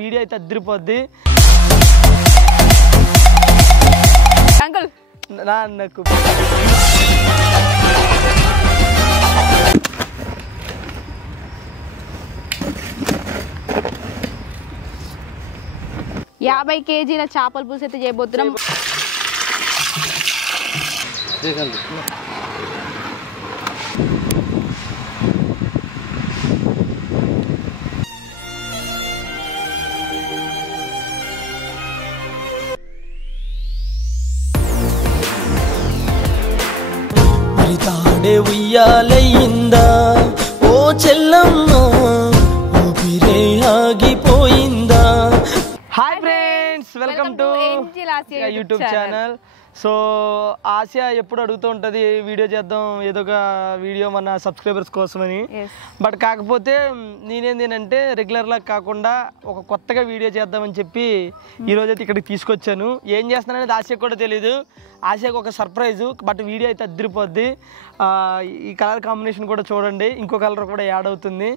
Video అయితే అదిరిపోద్ది. Uncle నాకు 50 కేజీల చేపల పులుసు అయితే చేయబోతున్నాం. తాడే ఉయ్యాలయ్యిందా ఓ చెల్లమ్మ ఊపిరే ఆగిపోయిందా. Hi friends, welcome to YouTube channel. So Asiya ఎప్పుడు అడుగుతూ ఉంటుంది వీడియో చేద్దాం, ఏదో ఒక వీడియో మన సబ్స్క్రైబర్స్ కోసమని. బట్ కాకపోతే నేనేంటంటే రెగ్యులర్లా కాకుండా ఒక కొత్తగా వీడియో చేద్దామని చెప్పి ఈరోజైతే ఇక్కడికి తీసుకొచ్చాను. ఏం చేస్తున్నాననేది ఆసియాకి కూడా తెలీదు. ఆసియాకి ఒక సర్ప్రైజు, బట్ వీడియో అయితే అదిరిపోద్ది. ఈ కలర్ కాంబినేషన్ కూడా చూడండి, ఇంకో కలర్ కూడా యాడ్ అవుతుంది.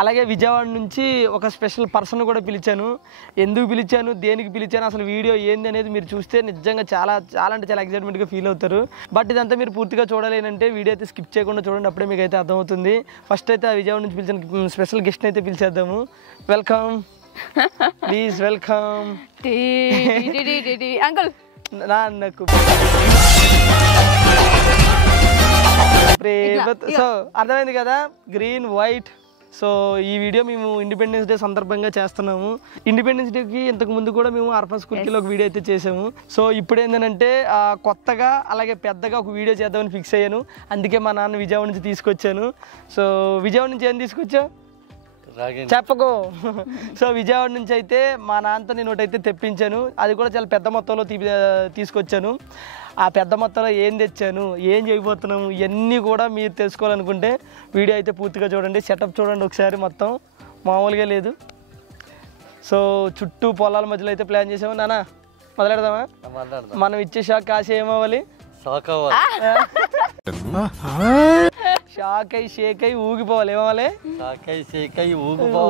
అలాగే విజయవాడ నుంచి ఒక స్పెషల్ పర్సన్ కూడా పిలిచాను. ఎందుకు పిలిచాను, దేనికి పిలిచాను, అసలు వీడియో ఏంది అనేది మీరు చూస్తే నిజంగా చాలా చాలా అంటే చాలా ఎక్సైట్మెంట్గా ఫీల్ అవుతారు. బట్ ఇదంతా మీరు పూర్తిగా చూడాలి అంటే వీడియో అయితే స్కిప్ చేయకుండా చూడండి, అప్పుడే మీకు అయితే అర్థమవుతుంది. ఫస్ట్ అయితే విజయవాడ నుంచి పిలిచిన స్పెషల్ గెస్ట్ని అయితే పిలిచేద్దాము. Welcome, please welcome. అంకుల్ నాకు సో అర్థమైంది కదా, గ్రీన్ వైట్. సో ఈ వీడియో మేము ఇండిపెండెన్స్ డే సందర్భంగా చేస్తున్నాము. ఇండిపెండెన్స్ డేకి ఇంతకు ముందు కూడా మేము అర్ఫన్ స్కూల్కి ఒక వీడియో అయితే చేసాము. సో ఇప్పుడు ఏంటంటే కొత్తగా అలాగే పెద్దగా ఒక వీడియో చేద్దామని ఫిక్స్ అయ్యాను. అందుకే మా నాన్న విజయవాడ నుంచి తీసుకొచ్చాను. సో విజయవాడ నుంచి ఏం తీసుకొచ్చావు చెప్పకు. సో విజయవాడ నుంచి అయితే మా నాన్నతో నేను ఒకటైతే తెప్పించాను. అది కూడా చాలా పెద్ద మొత్తంలో తీసుకొచ్చాను. ఆ పెద్ద మొత్తంలో ఏం తెచ్చాను, ఏం చేయబోతున్నాము, ఇవన్నీ కూడా మీరు తెలుసుకోవాలనుకుంటే వీడియో అయితే పూర్తిగా చూడండి. సెటప్ చూడండి ఒకసారి, మొత్తం మామూలుగా లేదు. సో చుట్టూ పొలాల మధ్యలో అయితే ప్లాన్ చేసాము. నాన్న మొదలెడదామా? మనం ఇచ్చే షాక్ ఆశ ఏమవ్వాలి? షాక్ అయి షేక్ అయి ఊగిపోవాలి. ఏమవ్వాలి?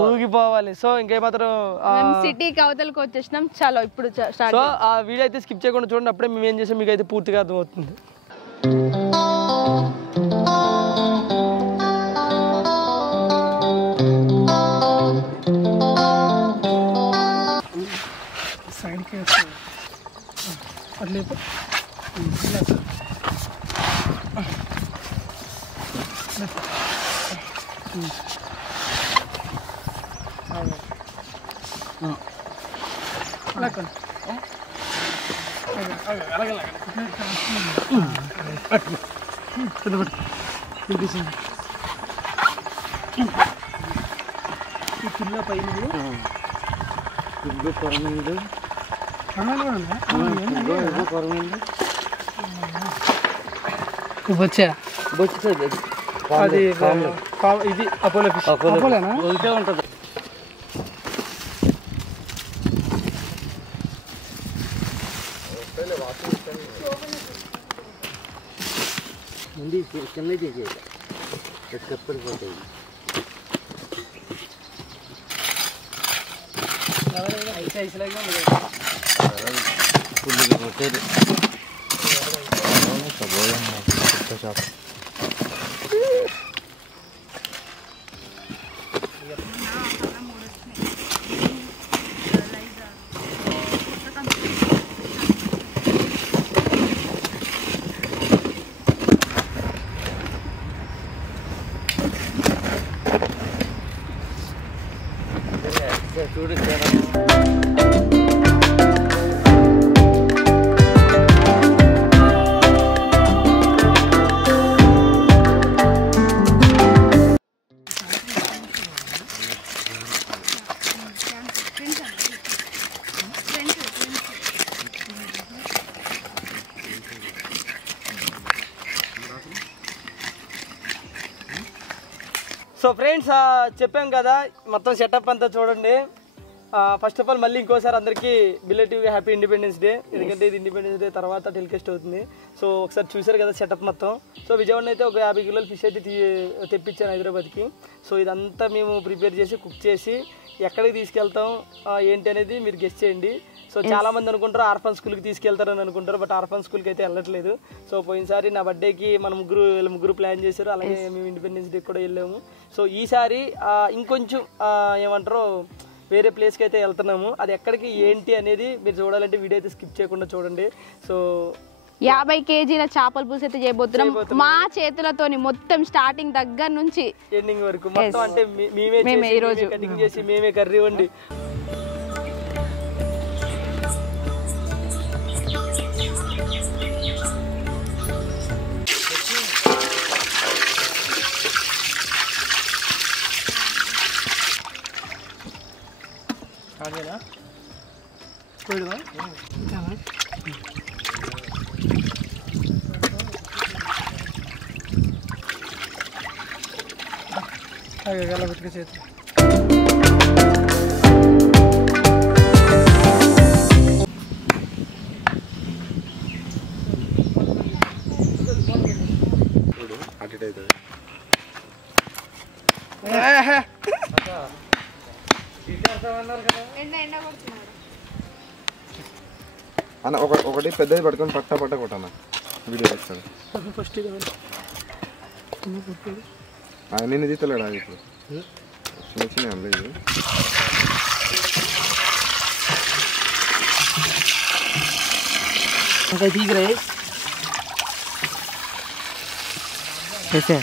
ఊగిపోవాలి. సో ఇంకేమాత్రం సిటీకి అవతలకి వచ్చేసినాం. చాలా ఇప్పుడు సో ఆ వీడియో అయితే స్కిప్ చేయకుండా చూడండి, అప్పుడే మేము ఏం చేసాం మీకు అయితే పూర్తిగా అర్థమవుతుంది. అది ఇది అపోలో ఫిష్. అపోలోనా? ఉంటుంది. సో ఫ్రెండ్స్ చెప్పాం కదా, మొత్తం సెటప్ అంతా చూడండి. ఫస్ట్ ఆఫ్ ఆల్ మళ్ళీ ఇంకోసారి అందరికీ బిలేటివ్గా హ్యాపీ ఇండిపెండెన్స్ డే. ఎందుకంటే ఇది ఇండిపెండెన్స్ డే తర్వాత టెలికాస్ట్ అవుతుంది. సో ఒకసారి చూసారు కదా సెటప్ మొత్తం. సో విజయవాడలో అయితే ఒక 50 కిలోల ఫిష్ అయితే తెప్పించాను హైదరాబాద్కి. సో ఇదంతా మేము ప్రిపేర్ చేసి కుక్ చేసి ఎక్కడికి తీసుకెళ్తాం ఏంటి అనేది మీరు గెస్ట్ చేయండి. సో చాలా మంది అనుకుంటారు ఆర్ఫన్ స్కూల్కి తీసుకెళ్తారని అనుకుంటారు, బట్ ఆర్ఫన్ స్కూల్కి అయితే వెళ్ళట్లేదు. సో పోయినసారి నా బర్త్డేకి మన ముగ్గురు ప్లాన్ చేశారు, అలాగే మేము ఇండిపెండెన్స్ డే కూడా వెళ్ళాము. సో ఈసారి ఇంకొంచెం ఏమంటారు వేరే ప్లేస్కి అయితే వెళ్తున్నాము. అది ఎక్కడికి ఏంటి అనేది మీరు చూడాలంటే వీడియో అయితే స్కిప్ చేయకుండా చూడండి. సో 50 కేజీల చేపల పులుసు అయితే చేయబోతున్నాం మా చేతులతోని, మొత్తం స్టార్టింగ్ దగ్గర నుంచి ఎండింగ్ వరకు మొత్తం. అంటే మేమే ఈ రోజు కటింగ్ చేసి మేమే కర్రీ వండి పెట్టుకు చేతి అన్న ఒకటి పెద్దది పట్టుకొని పట్ట కొట్టన్న వీడియో వస్తుంది. ఫస్ట్ నేను తీస్తలేడా ఇప్పుడు చిన్న చిన్న అనలేదు. ఇంకా తీగరే తీసి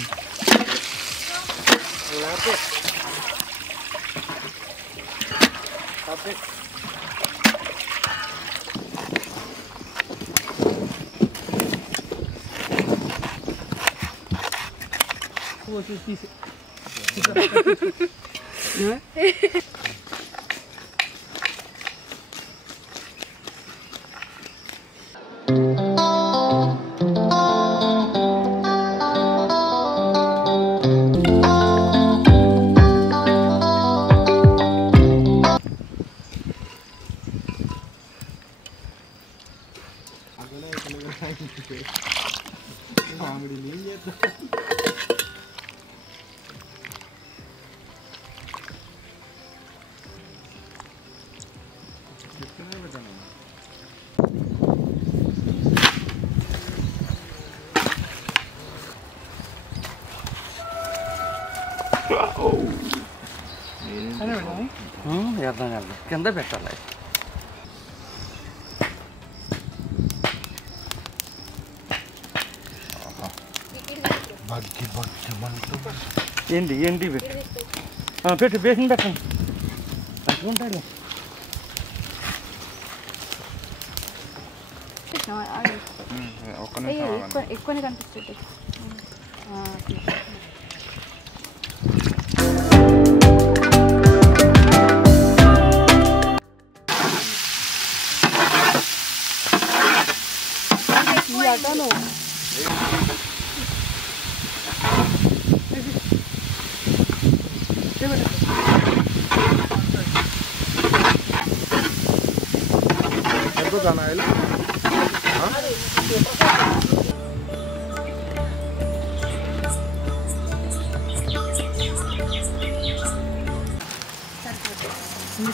కింద పెట్టాలి. ఏంటి పెట్టు బేసిన్ పెట్టండి అట్టుకుంటాడు. ఎక్కువనే కనిపిస్తుంది.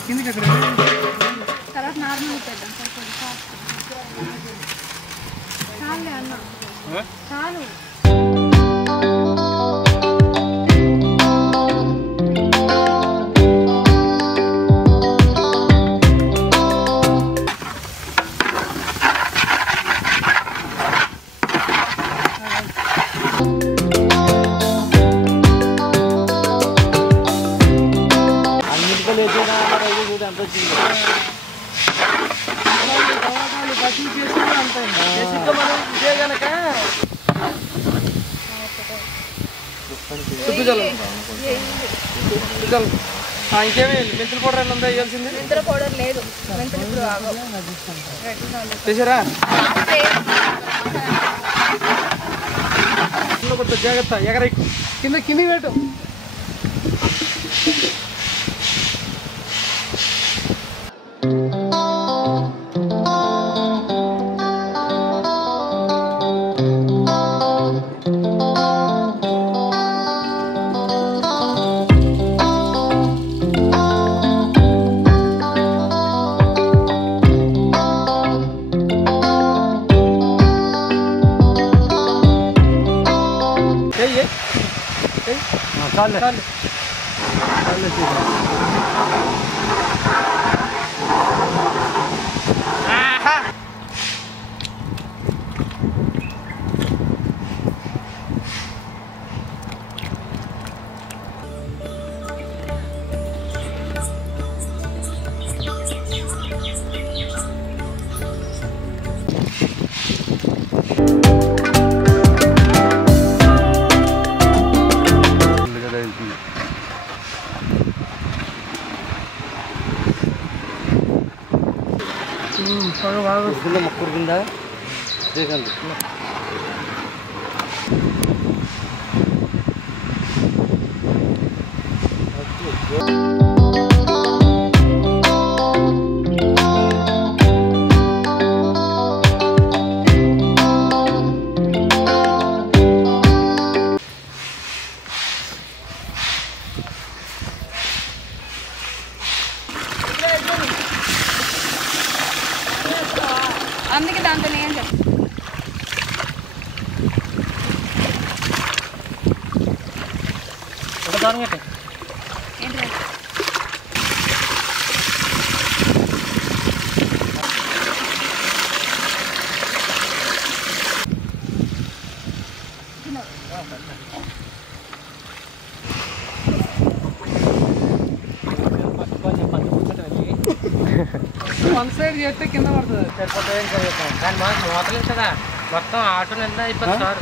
కిందకి అక్కడ తర్వాత నార్మల్ పెట్టాం చాలు అన్న చాలు. ఇంకేమి మెంతుల పౌడర్ ఏమైనా ఉందా వేయాల్సింది? మెంతుల పౌడర్ లేదు, మెంతులు ఇప్పుడు చేసారా? జాగ్రత్త ఎగర కింద పెట్టు. మొక్కరు కింద అందుకే దాంతో నేను చెప్పు ఏంటి వన్ సైడ్ చేస్తే కింద పడుతుంది దాని మాకు మోతలేదు కదా మొత్తం ఆటో నిండా అయిపోతుంది సార్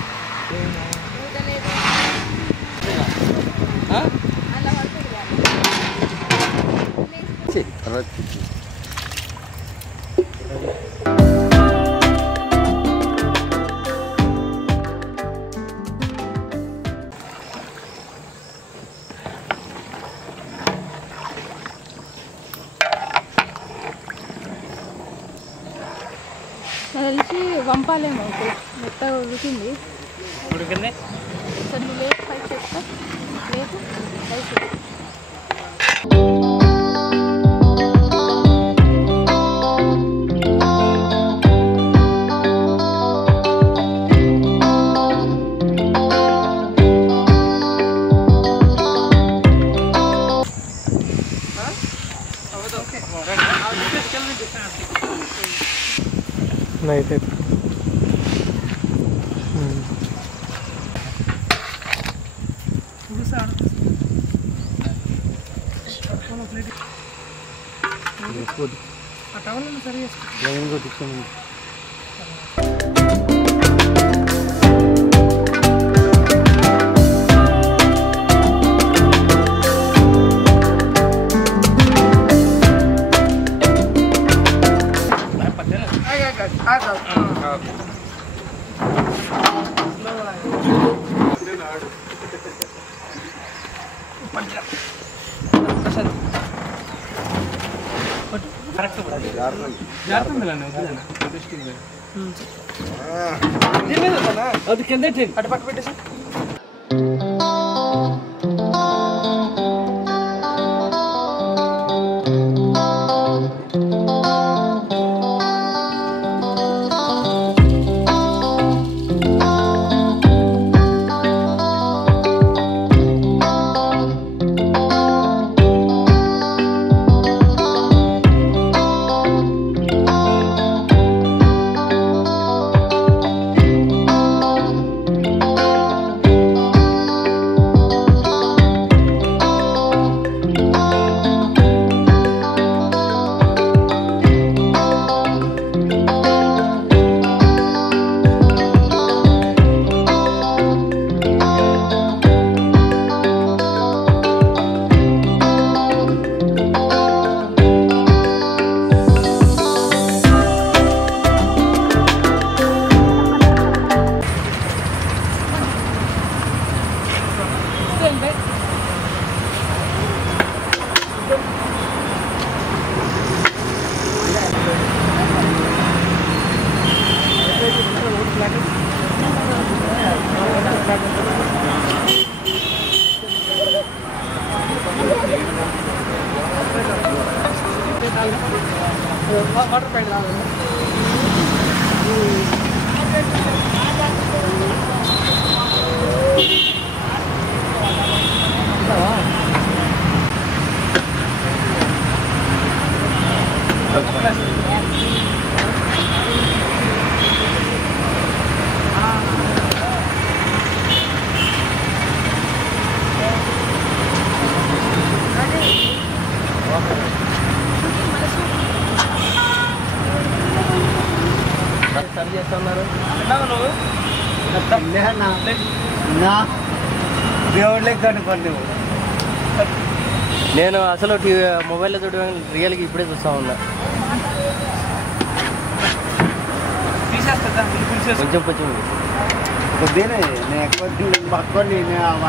తెలిసి పంపాలేమో మెత్తగా ఉడికింది ఉడికింది సరే నువ్వు లేపు పైకి చెప్తా లేపు పైకి నైట్ అయితే అది కింద అటు పక్క పెట్టేసి సరి చేస్తున్నారు దేవుళ్ళకి కనుకోండి. నేను అసలు మొబైల్లో చూడడం రియల్గా ఇప్పుడే చూస్తా ఉన్నా. కొంచెం కొద్దినే నేను ఎక్కువ పక్కని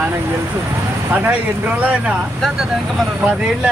ఆయనకు తెలుసు అంటే ఎన్ని రోజులు అయినా 10 ఏళ్ళ